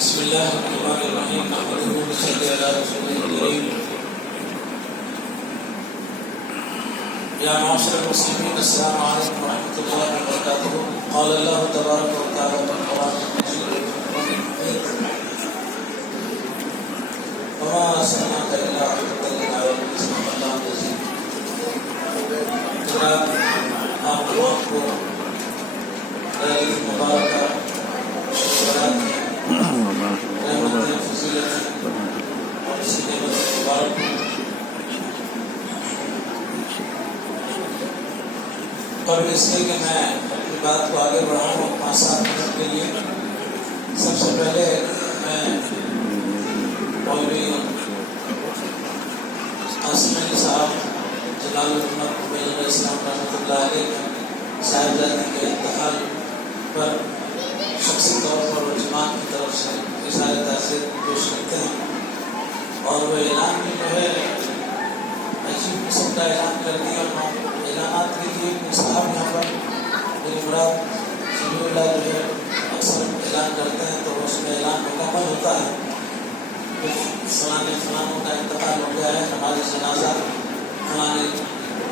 بسم الله الرحمن الرحيم نحمده ونصلي على رسوله الكريم يا معاشر المسلمين السلام عليكم ورحمة الله وبركاته. قال الله تبارك وتعالى في القرآن المجيد وما أرسلناك إلا رحمة للعالمين صدق الله العظيم. جناب آپ لوگوں کو عید مبارکہ شکرات رحمت فضیلت اور اسی نعمت مبارک قبل اس لیے کہ میں اپنی بات کو آگے بڑھاؤں 5-7 منٹ کے لیے سب سے پہلے میں مولوی عاصم علی صاحب جلال الحمد علیہ السلام رحمۃ اللہ علیہ صاحبزادی کے انتقال پر شخصی طور پر جماعت کی طرف سے اظہار تعزیت پیش کرتے ہیں. اور وہ اعلان بھی جو ہے عجیب قسم کا اعلان کر دیا. اعلانات کے لیے صاحب یہاں پر میری مراد سمیع اللہ جو ہے اکثر اعلان کرتے ہیں تو اس میں اعلان مکمل ہوتا ہے فلانوں کا انتقال ہو گیا ہے, ہماری جنازہ فلانے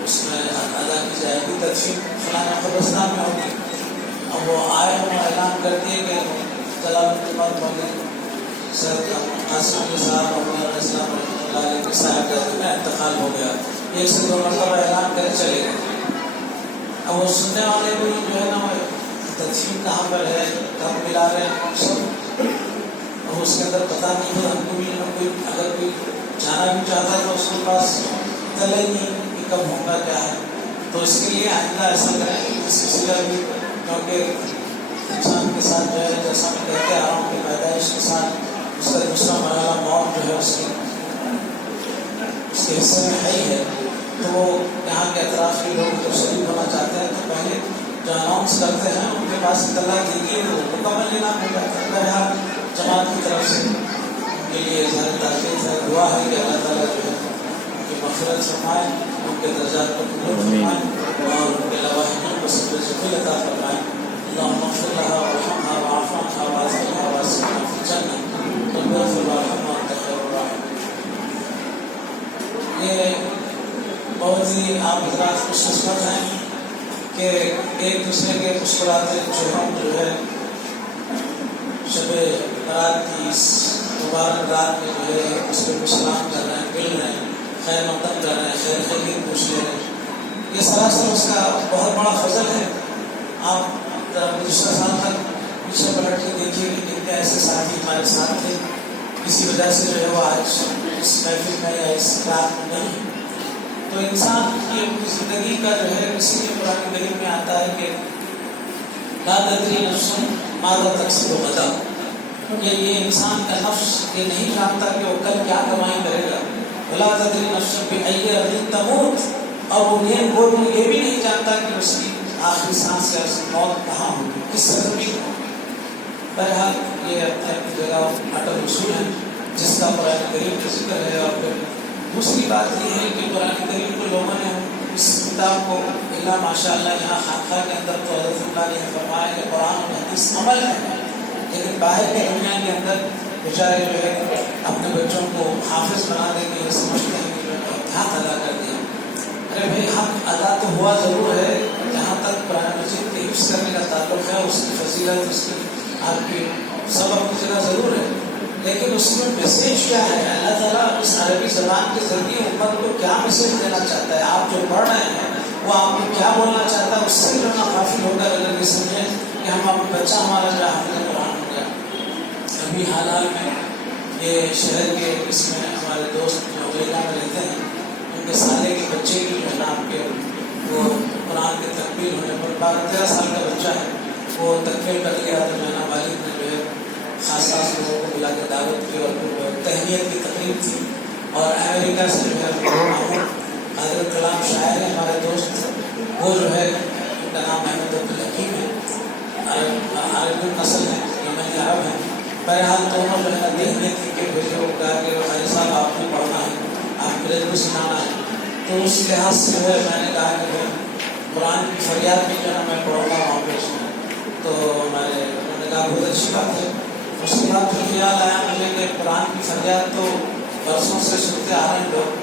اس میں ادا کی جائے گی, تدفین فلانے قبرستان میں ہوگی. اب وہ آئے اور اعلان کر دیے کہ جلال الحمد مولوی سید عاصم علی صاحب علیہ السلام رحمۃ اللہ علیہ کے صاحبزادی میں انتقال ہو گیا. 1-2 مرتبہ اعلان کرے چلے گئے. اب وہ سننے والے بھی جو ہے نا تدفین کہاں پر ہے, کب ملا رہے ہیں, سب اب اس کے اندر پتہ نہیں ہے. ہم کو بھی کوئی اگر کوئی جانا بھی چاہتا تو اس کے پاس چلے نہیں کہ کب ہوگا کیا ہے. تو اس کے لیے آئندہ ایسا کریں کہ سلسلہ بھی, کیونکہ انسان کے ساتھ جو ہے جیسا میں کہتے آ رہا ہوں کہ پیدائش کے ساتھ اس کا دوسرا مرحلہ موت جو ہے اس کے حصے میں ہے ہی ہے. تو وہ یہاں کے اطراف کے لوگ جو شریک ہونا چاہتے ہیں تو پہلے جو اناؤنس کرتے ہیں ان کے پاس اطلاع دیجیے وہ مکمل لینا ہوگا. بہرحال جماعت کی طرف سے ان کے لیے اظہار تعزیت ہے, دعا ہے کہ اللہ تعالیٰ جو ہے ان کی مغفرت فرمائے, ان کے درجات کو بلند فرمائے اور ان کے لواحقین کو صبر جمیل عطا فرمائے. اللهم اغفر لها وارحمها واعف عنها واسقها واسقها في الجنة رب اغفر وارحمها وانت خير الراحمين. یہ بہت ہی آپ حضرات خوش قسمت ہیں کہ ایک دوسرے کے مسکراتے چہروں جو ہے شب برات کی اس مبارک رات میں جو ہے اس پہ سلام کر رہے ہیں, مل رہے ہیں, خیر مقدم کر رہے ہیں, خیر خیریت پوچھ لے رہے ہیں. یہ سراسر اس کا بہت بڑا فضل ہے. آپ ذرا گزشتہ سال تک پیچھے پلٹ کے دیکھیے کہ کتنے ایسے ساتھی ہمارے ساتھ تھے, کسی وجہ سے جو ہے وہ آج اس محفل میں یا اس رات میں نہیں. تو انسان کی اپنی زندگی کا جو ہے اسی لیے قرآن کریم میں آتا ہے کہ لا تدری نفس ماذا تکسب غدا. یہ انسان کا نفس یہ نہیں جانتا کہ وہ کل کیا کمائی کرے گا. ولا تدری نفس بأي أرض تموت, اور وہ یہ بھی نہیں جانتا کہ اس کی آخری سانس یا اس کی موت کہاں ہوگی, کس سرزمین میں ہوگی. بہرحال یہ اپنی جگہ اٹل اصول ہے جس کا قرآن کریم کا ذکر ہے. اور پھر دوسری بات یہ ہے کہ قرآن کریم کو لوگوں نے اس کتاب کو اللہ ماشاء اللہ یہاں خانقاہ کے اندر تو حضرت اللہ نے فرمایا کہ قرآن و حدیث عمل ہے, لیکن باہر کی دنیا کے اندر بیچارے جو ہے اپنے بچوں کو حافظ بنا دیں گے, یہ سمجھتے ہیں کہ حق ادا کر دیا. ارے بھائی حق ادا تو ہوا ضرور ہے, جہاں تک قرآن مجید کے حفظ کرنے کا تعلق ہے اس کی فضیلت اس کی آپ کی سب اپنی جگہ ضرور ہے, لیکن اس میں میسیج کیا ہے؟ اللہ تعالیٰ اس عربی زبان کے ذریعے امت کو کیا میسیج دینا چاہتا ہے, آپ جو پڑھ رہے ہیں وہ آپ کو کیا بولنا چاہتا ہے, اس سے جو نا غافل ہو کر اگر یہ سمجھیں کہ ہم اپنا بچہ ہمارا جو حافظ قرآن ہو گیا. ابھی حال میں یہ شہر کے اس میں ہمارے دوست جو علیحدہ میں رہتے ہیں ان کے سالے کے بچے کی جو ہے نا آپ کے وہ قرآن کے تکمیل ہونے پر 12-13 سال کا بچہ ہے, وہ تکمیل کر لیا تو جو ہے نا والد نے جو ہے خاص لوگوں کو بلا کے دعوت کی اور تہنیت کی تقریب تھی. اور امریکہ سے جو ہے حضرت کلام شاعر ہے ہمارے دوست, وہ جو ہے ان کا نام احمد عبدالحکیم ہے, عرب نسل ہے, یمنی عرب ہے. بہرحال دونوں جو ہے نا دیکھنے تھی کہ بھیجے وہ کہا کہ بھائی صاحب آپ کو پڑھنا ہے, آپ میرے کو سنانا ہے. تو اس لحاظ سے جو ہے میں نے کہا کہ قرآن کی فریاد بھی جو ہے نا میں پڑھوں گا وہاں پہ. تو ہمارے انہوں نے کہا بہت اچھی بات ہے. اس کے بعد بات پھر خیال آیا مجھے کہ قرآن کی فریاد تو برسوں سے سنتے آ رہے ہیں لوگ،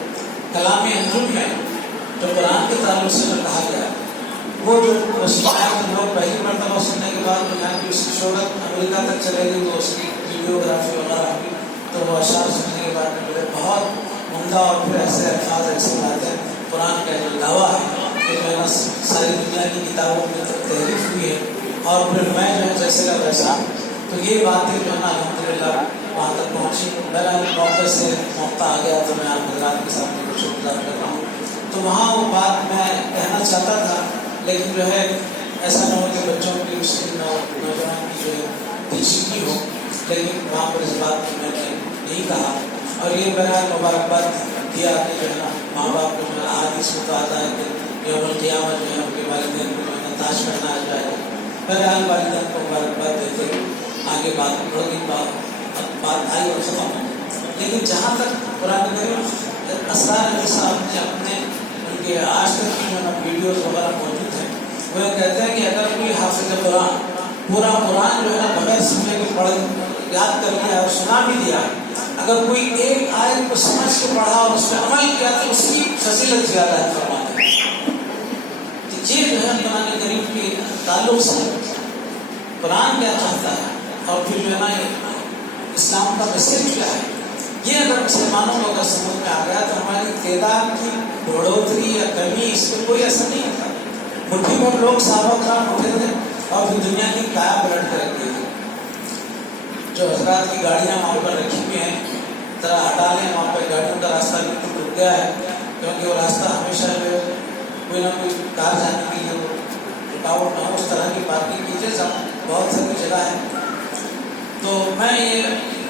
کلام انجم میں جو قرآن کے تعلق سے جو کہا گیا وہ جو مسلمان لوگ پہلی مرتبہ سننے کے بعد یہاں کی اس کی شہرت امریکہ تک چلے گئی تو اس کی ویڈیوگرافی وغیرہ ہوگی، تو وہ اشعار سننے کے بعد مجھے بہت عمدہ اور پھر ایسے الفاظ ایسے بات ہے قرآن کا جو دعویٰ ہے کہ جو ہے نا ساری دنیا کی کتابوں میں تحریف ہوئی ہے اور پھر میں جو ہے جیسے کا ویسا، تو یہ باتیں جو ہے نا الحمدللہ وہاں تک پہنچی۔ میرا موقع سے موقع آ گیا تو میں آپ حضرات کے سامنے کچھ گزار کر رہا ہوں، تو وہاں وہ بات میں کہنا چاہتا تھا لیکن جو ہے ایسا نہ ہو کہ بچوں کی اس کی نوجوان کی جو ہے دلچسپی ہو، لیکن وہاں پر اس بات کو میں نے نہیں کہا اور یہ بہرحال مبارکباد دیا کہ جو ہے نا ماں باپ کو جو ہے احادیث میں تو آتا ہے کہ یوم القیامہ جو ہے ان کے والدین کو جو ہے تاج پہنایا جائے گا۔ بہرحال والدین کو مبارکباد دیتے آگے بات بڑی بات آئی اور ختم ہو، لیکن جہاں تک قرآن کریم اسرار علی صاحب نے اپنے ان کے آج تک کی جو ویڈیوز وغیرہ موجود ہیں، وہ کہتے ہیں کہ اگر کوئی حافظ قرآن پورا قرآن جو ہے نا بغیر سننے کے پڑھ یاد کر لیا اور سنا بھی دیا، اگر کوئی ایک آیت کو سمجھ کے پڑھا اور اس پہ عمل کیا تو اس کی فضیلت زیادہ ہے فرماتے ہیں۔ تو یہ جو ہے قرآن کریم کے تعلق سے قرآن کیا چاہتا ہے اور پھر جو ہے نا اسلام کا میسج کیا ہے، یہ اگر مسلمانوں کو اگر سمجھ میں آ گیا تو ہماری تعداد کی بڑھوتری یا کمی اس پہ کوئی اثر نہیں ہوتا۔ مٹھی بھر لوگ صحابہ کرام اٹھے تھے اور پھر دنیا کی کایا پلٹ کر رکھ دی تھی۔ جو حضرات کی گاڑیاں وہاں پر رکھی ہوئی ہیں ذرا ہٹا لیں، وہاں پہ گاڑیوں کا راستہ بالکل رک گیا ہے کیونکہ وہ راستہ ہمیشہ جو ہے کوئی نہ کوئی کار جانے کے لیے وہ رکاوٹ نہ ہو، اس طرح کی پارکنگ کیجیے، بہت ساری جگہ ہے۔ تو میں یہ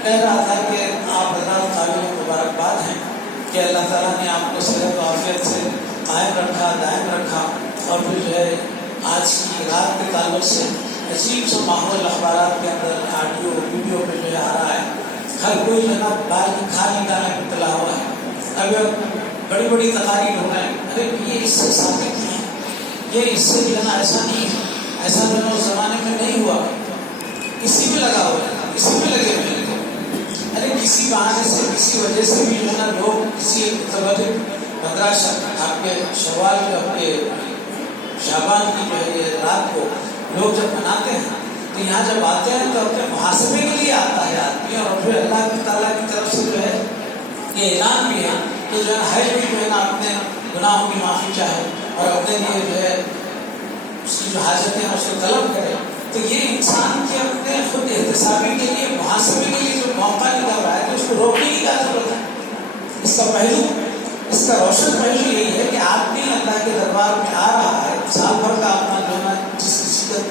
کہہ رہا تھا کہ آپ حضرات قابل مبارکباد ہیں کہ اللہ تعالیٰ نے آپ کو صحت و عافیت سے قائم رکھا، دائم رکھا، اور پھر جو ہے آج کی رات کے تعلق سے عجیب سا ماحول اخبارات کے اندر آڈیو ویڈیو پہ جو ہے آ رہا ہے، ہر کوئی جو ہے نا بال کی کھالی ڈالنے میں مبتلا ہوا ہے۔ اب بڑی بڑی تقاریر ہو رہے ہیں، ارے یہ اس سے ثابت نہیں ہے، یہ اس سے جو ہے نا ایسا نہیں ہے، ایسا جو ہے اس زمانے میں نہیں ہوا، اسی میں لگا ہوا ہے، اسی میں لگے ہوئے ہیں۔ ارے کسی بہانے سے کسی وجہ سے بھی جو ہے نا لوگ کسی ایک توجہ 15 آپ کے شوال جو آپ کے شعبان کی جو ہے یہ رات کو لوگ جب مناتے ہیں تو یہاں جب آتے ہیں تو اپنے محاسبے کے لیے آتا ہے آدمی، اور پھر اللہ تعالیٰ کی طرف سے جو ہے یہ اعلان بھی ہے کہ جو ہے بھی جو ہے نا اپنے گناہوں کی معافی چاہے اور اپنے لیے جو ہے اس کی جو حاجتیں ہیں اس کو طلب کرے۔ تو یہ انسان کے اپنے خود احتسابی کے لیے محاسبے کے لیے جو موقع نکل رہا ہے تو اس کو روکنے کی کیا ضرورت ہے؟ اس کا پہلو، اس کا روشن پہلو یہی ہے کہ آدمی اللہ کے دربار میں آ رہا ہے، سال بھر کا اپنا جو ہے جس کسی کا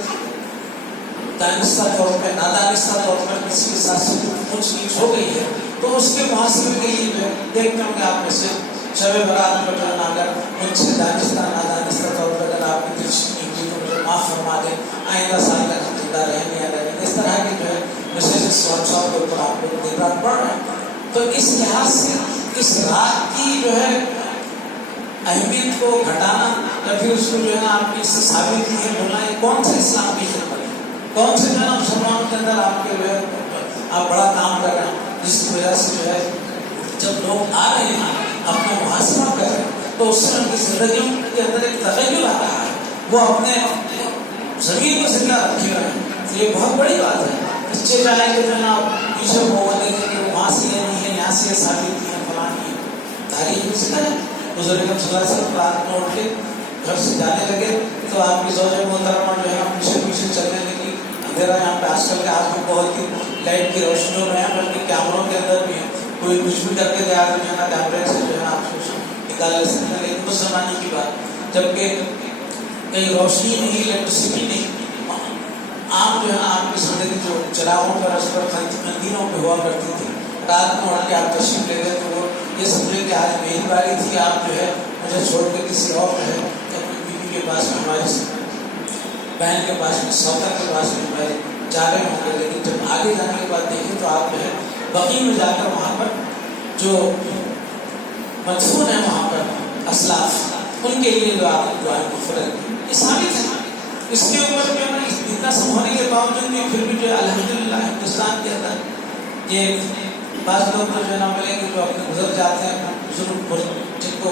دانستہ طور پہ نادانستہ طور پر کسی کے ساتھ اونچ نیچ ہو گئی ہے تو اس کے محاسبے کے لیے جو ہے دیکھتے ہوں کہ آپ میں سے شب برات میں جو ہے اگر ان سے دانستہ نادانستہ طور پر اگر آپ کی دلچسپی ہوئی تو مجھے معاف فرما دیں، آئندہ سال تک ہم زندہ رہیں یا رہیں، اس طرح کی جو ہے میسیجز واٹسپ کے اوپر آپ کو دن رات پڑھ رہے ہیں۔ تو اس لحاظ سے اس رات کی جو ہے اہمیت کو گھٹانا یا پھر اس کو جو ہے نا آپ کی اس سے ثابت کی ہے بولنا، یہ کون سے اسلام کی خدمت ہے؟ کون سے جو ہے نا مسلمانوں کے اندر آپ کے جو ہے آپ بڑا کام کر رہے ہیں جس کی وجہ سے جو ہے جب لوگ آ رہے ہیں اپنا محاسبہ کر رہے ہیں تو اس سے ان کی زندگیوں کے اندر ایک تغیر آ رہا ہے، وہ اپنے زمین کو زندہ رکھے ہوئے ہیں۔ تو یہ بہت بڑی بات ہے۔ بچے چاہیں کہ جو ہے نا پیچھے وہ دیکھیں کہ وہاں سے یہ نہیں ہے، یہاں سے یہ ثابت نہیں ہے، فلاں نہیں ہے، تاریخ میں ذکر ہے۔ بزرگ صلی اللہ علیہ وسلم رات میں اٹھ کے گھر سے جانے لگے تو آپ کی زوجہ محترمہ جو ہے پیچھے پیچھے چلنے لگی۔ اندھیرا یہاں پہ آج کل کے آج بہت ہی لائٹ کی روشنیوں میں ہے، بلکہ کیمروں کے اندر بھی ہے، کوئی کچھ بھی کر کے گیا تو جو ہے نا کیمرے سے جو ہے آپ کو نکال لے سکتے ہیں۔ لیکن اس زمانے کی بات جبکہ کہیں روشنی نہیں، الیکٹریسٹی نہیں، عام جو ہے نا آپ کی زندگی جو چراغوں پر اس پر قندیلوں پہ ہوا کرتی تھی، رات میں اٹھ کے آپ تشریف لے گئے تو وہ یہ سمجھے کہ آج میری باری تھی، آپ جو ہے مجھے چھوڑ کے کسی اور جو ہے اپنی بیوی کے پاس میں ہماری بہن کے پاس میں سوتر کے پاس میں ہمارے جا رہے ہوں گے۔ لیکن جب آگے جانے کے بعد دیکھیں تو آپ جو ہے بقیع میں جا کر وہاں پر جو مدفون ہے وہاں پر اسلاف ان کے لیے جو آپ دعا مغفرت یہ ثابت ہے۔ اس کے اوپر جو ہے نا اتنا سب ہونے کے باوجود بھی پھر بھی جو ہے الحمدللہ ہندوستان کے اندر یہ بعض لوگ جو ہے نا ملیں گے جو اپنے گزر جاتے ہیں بزرگ جن کو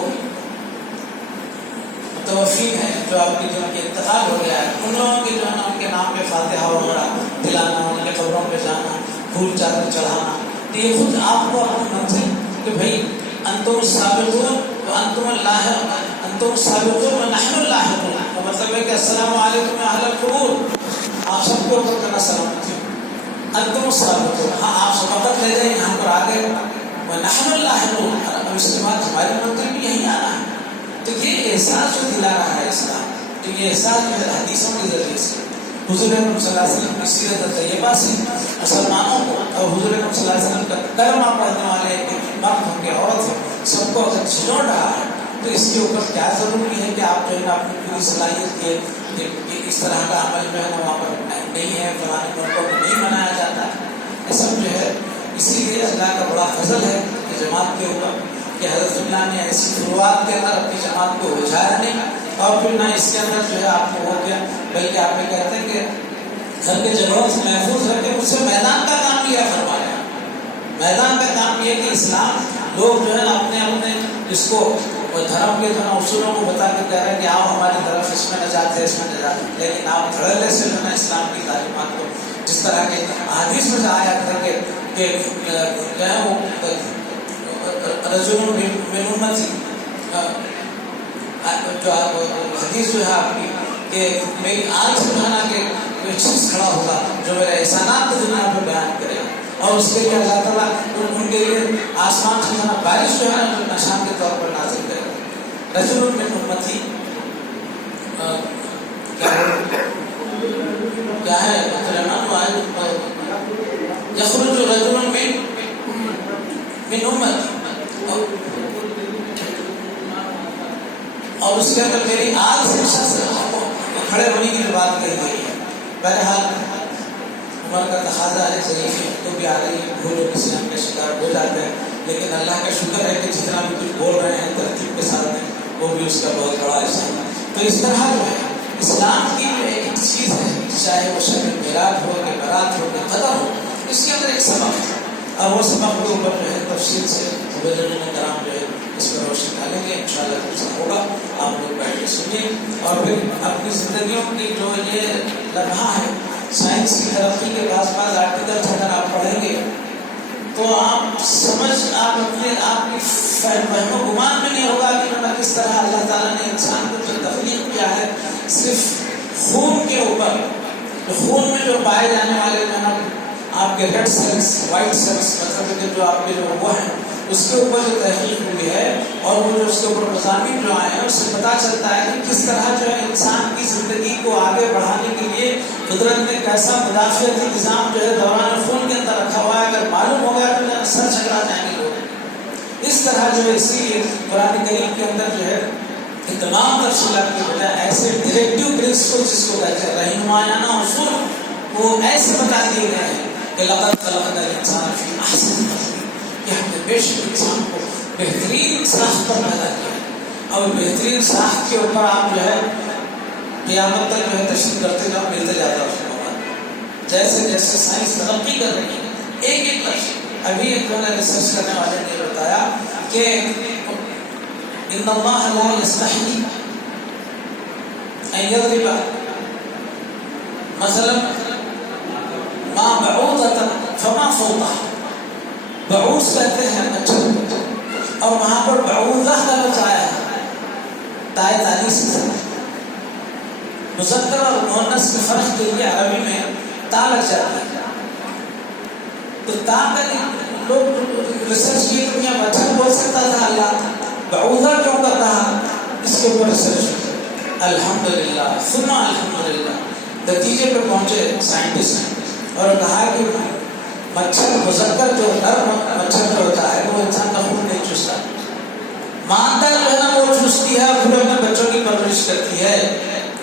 متوفی ہیں جو آپ کی جن کے انتقال ہو گیا ہے ان لوگوں کی جو ہے نا ان کے نام پہ فاتحہ وغیرہ دلانا ان کے قبروں پہ جانا پھول چادر چڑھانا تو یہ خود آپ کو اپنی منزل کہ بھائی انتم السابقون وانتم اللاحقون انتم السابقون ونحن اللاحقون کا مطلب ہے کہ السلام علیکم یا اہل القبور آپ سب کو اوپر کرنا سلامتی انتم السابقون ہاں آپ سبقت لے جائیں یہاں پر آ گئے ونحن اللاحقون اب اس کے بعد ہماری منزل بھی یہیں آنا ہے تو یہ احساس جو دلا رہا ہے اسلام تو یہ احساس جو ہے حدیثوں کے ذریعے سے حضور اکرم صلی اللہ علیہ وسلم کی سیرت طیبہ سے مسلمانوں کو اور حضور اکرم صلی اللہ علیہ وسلم کا کلمہ پڑھنے والے مرد ہوں گے عورت ہوں سب کو اگر چھلوڑ رہا ہے تو اس کے اوپر کیا ضروری ہے کہ آپ جو ہے نا اپنی پوری صلاحیت کے اس طرح کا عمل جو ہے نا وہاں پر نہیں ہے فلاں ملکوں میں نہیں منایا جاتا یہ سب جو ہے اسی لیے اللہ کا بڑا فضل ہے کہ جماعت کے اوپر کہ حضرت اللہ نے ایسی شروعات کے اندر اپنی جماعت کو الجھایا نہیں اور پھر نہ اس کے اندر جو ہے آپ کو ہو گیا بلکہ آپ یہ کہتے ہیں کہ گھر کے جھگڑوں سے محفوظ رکھ کے مجھ سے میدان کا کام لیا فرمایا میدان کا کام یہ کہ اسلام لوگ جو ہے نا اپنے اپنے اس کو دھرم کے جو ہے اصولوں کو بتا کے کہہ رہے ہیں کہ آپ ہماری طرف اس میں نجات ہے اس میں نجات ہے لیکن آپ دھڑلے سے جو ہے نا اسلام کی تعلیمات کو جس طرح کے حدیث میں آیا تھا کہ جو ہے وہ رجل من امتی جو حدیث جو ہے آپ کی کہ میری آنکھ سے بہانا کہ کوئی شخص کھڑا ہوگا جو میرے احسانات دنیا میں بیان کرے اور اس کے لیے اللہ تعالیٰ ان کے لیے آسمان سے جو ہے بارش جو ہے جو نشان کے طور پر نازل کرے رجل من امتی کیا ہے یخرج رجل من امتی اور اس کے اندر میری آگ سے شخص کھڑے ہونے کی بات کہی گئی ہے بہرحال عمر کا تقاضا ہے ضعیف ہے تو بھی آ رہی ہے بھولو کسی ہم کے شکار ہو جاتے ہیں لیکن اللہ کا شکر ہے کہ جتنا بھی کچھ بول رہے ہیں ترتیب کے ساتھ میں وہ بھی اس کا بہت بڑا حصہ ہے تو اس طرح جو ہے اسلام کی ایک چیز ہے چاہے وہ شب میلاد ہو کہ برات ہو کہ قدر ہو اس کے اندر ایک سبب ہے اور وہ سبب کے اوپر جو ہے تفصیل سے کرام جو ہے اس پر روشنی ڈالیں گے انشاءاللہ کچھ ہوگا آپ لوگ بیٹھ کے سنیے اور پھر اپنی زندگیوں کی جو یہ لمحہ ہے سائنس کی ترقی کے بعض آرٹیکلس اگر آپ پڑھیں گے تو آپ سمجھ آپ اپنے آپ کی فہم و گمان میں نہیں ہوگا کہ کس طرح اللہ تعالیٰ نے انسان کو جو تخلیق کیا ہے صرف خون کے اوپر خون میں جو پائے جانے والے جو ہے آپ کے ریڈ سیلس وائٹ سیلس مطلب کہ جو آپ کے جو وہ ہیں اس کے اوپر جو تحقیق ہوئی ہے اور وہ جو اس کے اوپر مضامین جو آئے ہیں اس سے پتہ چلتا ہے کہ کس طرح جو ہے انسان کی زندگی کو آگے بڑھانے کے لیے قدرت نے کیسا مدافعتی نظام جو ہے دوران خون کے اندر رکھا ہوا ہے اگر معلوم ہو گیا تو سر چکرا جائیں گے لوگ اس طرح جو ہے اسی لیے قرآن کریم کے اندر جو ہے تمام تفصیلات کی بجائے ایسے ڈائریکٹیو پرنسپل جس کو کہتے ہیں رہنمایانہ اصول وہ ایسے بتا دیے گئے ہیں کہ لقد خلقنا الانسان فی احسن تقویم کہ ہم نے بے شک انسان کو بہترین ساخت پر پیدا کیا اور بہترین ساخت کے اوپر آپ جو ہے قیامت تک جو ہے تشریح کرتے جاؤ ملتے جاتا اس کے بعد جیسے جیسے سائنس ترقی کر رہی ہے ایک لفظ ابھی ایک ریسرچ کرنے والے نے بتایا کہ ان اللہ لا یستحی ان یضرب مثلا ما بعوضة فما فوقها بعوض کہتے ہیں مچھر اور وہاں پر بعوضہ کا لفظ آیا ہے تائے تانیث سے مذکر اور مؤنث کے فرق کے لیے عربی میں تا لگ جاتا ہے تو تا کا لوگ ریسرچ کیے تو کیا مچھر بول سکتا تھا اللہ بعوضہ کیوں کا کہا اس کے اوپر ریسرچ الحمدللہ ثم الحمدللہ نتیجے پہ پہنچے سائنٹسٹ اور کہا کہ مچھر مذکر جو نر مچھر جو ہوتا ہے وہ انسان کا خون نہیں چوستا مادہ جو ہے نا وہ چوستی ہے اور پھر اپنے بچوں کی پرورش کرتی ہے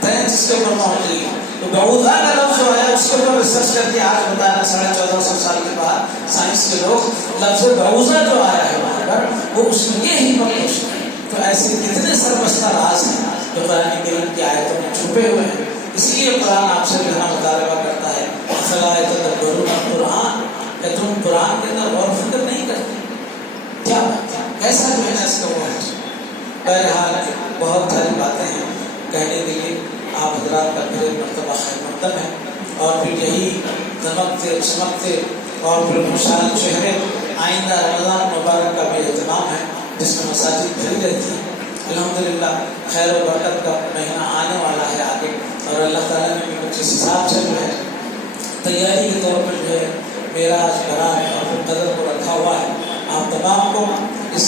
جس کے اوپر پہنچ رہی ہے تو بعوضہ کا لفظ جو ہے اس کے اوپر ریسرچ کر کے آج بتانا 1450 سال کے بعد سائنس کے لوگ لفظ بعوضہ جو آیا ہے وہاں پر وہ اس میں یہ ہی مخصوص ہے تو ایسے کتنے سربستہ راز ہیں جو قرآن کریم کی آیتوں میں چھپے ہوئے ہیں اسی لیے قرآن آپ سے جو ہے مطالبہ کرتا ہے فلا یتدبرون القرآن کہ تم قرآن کے ایسا جو ہے نا اس کا وہ ہے. بہرحال بہت ساری باتیں ہیں کہنے کے لیے. آپ حضرات کا پھر ایک مرتبہ خیر مقدم ہے اور پھر یہی دمکتے چمکتے اور پھر خوشحال چہرے آئندہ رمضان مبارک کا بھی اہتمام ہے جس میں مساجد بھری رہتی ہیں. الحمدللہ خیر و برکت کا مہینہ آنے والا ہے آگے اور اللہ تعالیٰ نے بھی کچھ اس حساب سے جو ہے تیاری کے طور پر جو ہے معراج برات اور پھر قدر کو رکھا ہوا ہے. آپ تمام کو اس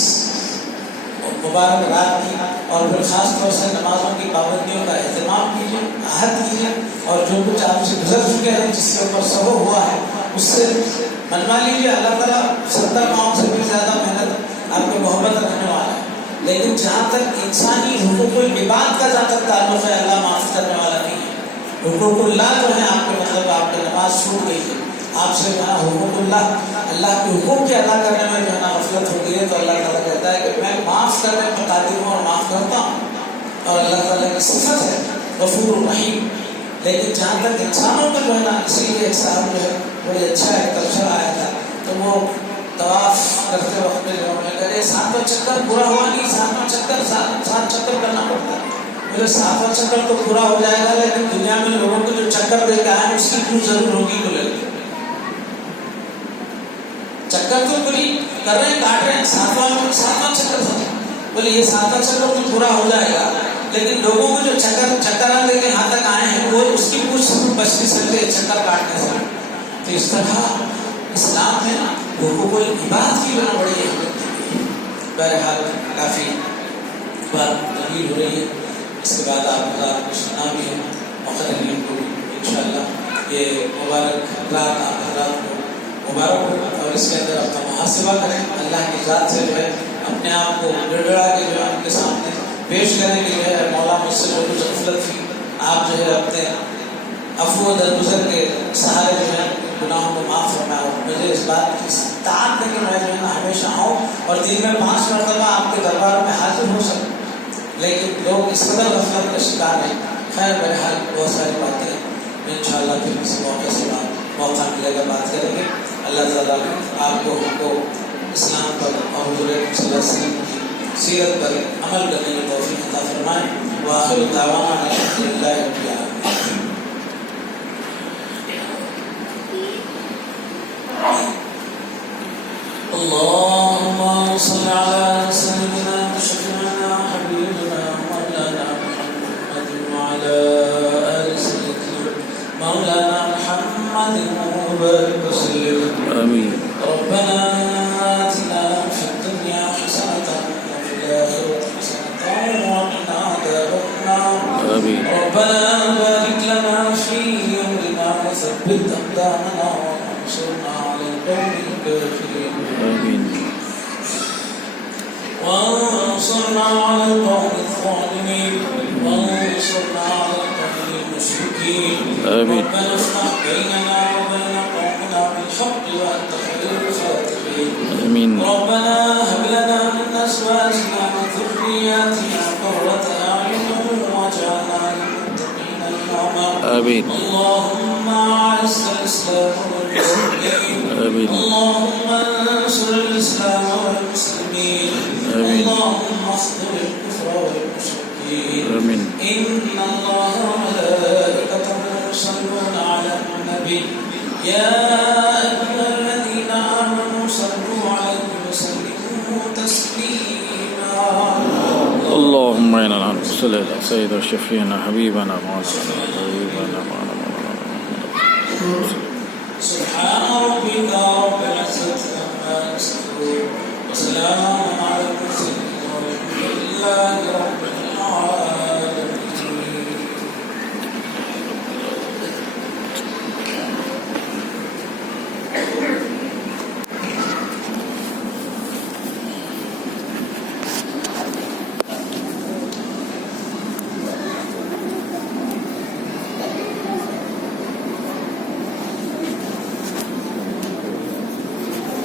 مبارک رات کی اور پھر خاص طور سے نمازوں کی پابندیوں کا اہتمام کیجیے, عہد کیجیے اور جو کچھ آپ سے گزر چکے ہیں جس کے اوپر سبب ہوا ہے اس سے منوا لیجیے. اللہ تعالیٰ 70 ماؤں سے بھی زیادہ محنت آپ کو محبت رکھنے والا ہے. لیکن جہاں تک انسانی حقوق العباد کا جہاں تک تعلق ہے اللہ معاف کرنے والا نہیں ہے. حقوق اللہ جو ہے آپ کے مطلب آپ کی نماز چھوٹ گئی ہے, آپ سے جو ہے حقوق اللہ کے حقوق کے ادا کرنے میں جو ہے نا غفلت ہو گئی ہے تو اللہ تعالیٰ کہتا ہے کہ میں معاف کرنے میں قادر ہوں اور معاف کرتا ہوں. اور اللہ تعالیٰ کی صفت ہے غفور الرحیم. لیکن جہاں تک انسانوں کا جو ہے نا اسی لیے ایک صاحب جو ہے بڑی اچھا ایک تبصرہ آیا تھا تو وہ طواف کرتے وقت میں جو میں کہہ رہے 7واں چکر پورا ہوا نہیں, 7واں چکر 7 چکر کرنا پڑتا ہے. میرے 7واں چکر تو پورا ہو جائے گا لیکن دنیا میں لوگوں کو جو چکر دے کے آئے اس کی کچھ ضرور ہوگی بولے چکر تو پوری کر رہے ہیں کاٹ رہے ہیں 7واں چکر تھا بولے یہ 7واں چکر تو پورا ہو جائے گا لیکن لوگوں کو جو چکر لے کے یہاں تک آئے ہیں وہ اس کی کچھ بچ نہیں سکتے چکر کاٹنے سے. تو اس طرح اسلام میں حقوق العباد کی بنا بڑی اہمیت دی گئی. بہرحال کافی بات طویل ہو رہی ہے. اس کے بعد آپ حضرات کو سنا بھی ہے مقررین کو انشاءاللہ یہ مبارک رات آپ حضرات کو مبارک ہو اور اس کے اندر اپنا محاسبہ کریں. اللہ کی ذات سے جو ہے اپنے آپ کو گڑگڑا کے جو ہے ان کے سامنے پیش کرنے کے لیے مولا مجھ سے جو کچھ غفلت تھی آپ جو ہے اپنے عفو و درگزر کے سہارے جو ہے گناہوں کو معاف فرمایا. مجھے اس بات کی طاقت ہے کہ میں جو ہے نا ہمیشہ آؤں اور دن میں 5 مرتبہ آپ کے دربار میں حاضر ہو سکوں لیکن لوگ اس قدر غفلت کا شکار ہیں. خیر بہرحال بہت ساری باتیں ہیں انشاءاللہ پھر کسی موقع سے موقع ملے گا بات کریں گے. اللہ تعالیٰ آپ کو ہم کو اسلام پر اور حضور صلی اللہ علیہ وسلم کی سیرت پر عمل کرنے کی توفیق عطا فرمائے. وآخر دعوانا الحمدللہ رب العالمین. اللهم صل على سيدنا وشفيعنا وحبيبنا مولانا محمد وعلى آل سيدنا مولانا محمد وبارك وسلم. آمين. ربنا آتنا في الدنيا حسنة وفي الآخرة حسنة وقنا عذاب النار. آمين. ربنا بارك لنا في أمرنا وثبت أقدامنا وانصرنا على القوم الكافرين. آمين. وانصرنا على القوم الظالمين وانصرنا على القوم المشركين. آمين. ربنا افتح بيننا وبين قومنا بالحق وأنت خير الفاتحين. آمين. ربنا هب لنا من أزواجنا وذرياتنا قرة أعين واجعلنا للمتقين إماما. آمين. اللهم أعز الإسلام والمسلمين. آمين. اللهم انصر الإسلام والمسلمين. آمين. اللهم اخذل الكفر والمشركين. آمين. إن الله وملائكته يصلون على النبي يا أيها الذين آمنوا صلوا عليه وسلموا تسليما. اللهم إنا نصلي على سيدنا وشفيعنا حبيبنا مولانا سبحان ربك رب العزة عما يصفون وسلام على المرسلين والحمد لله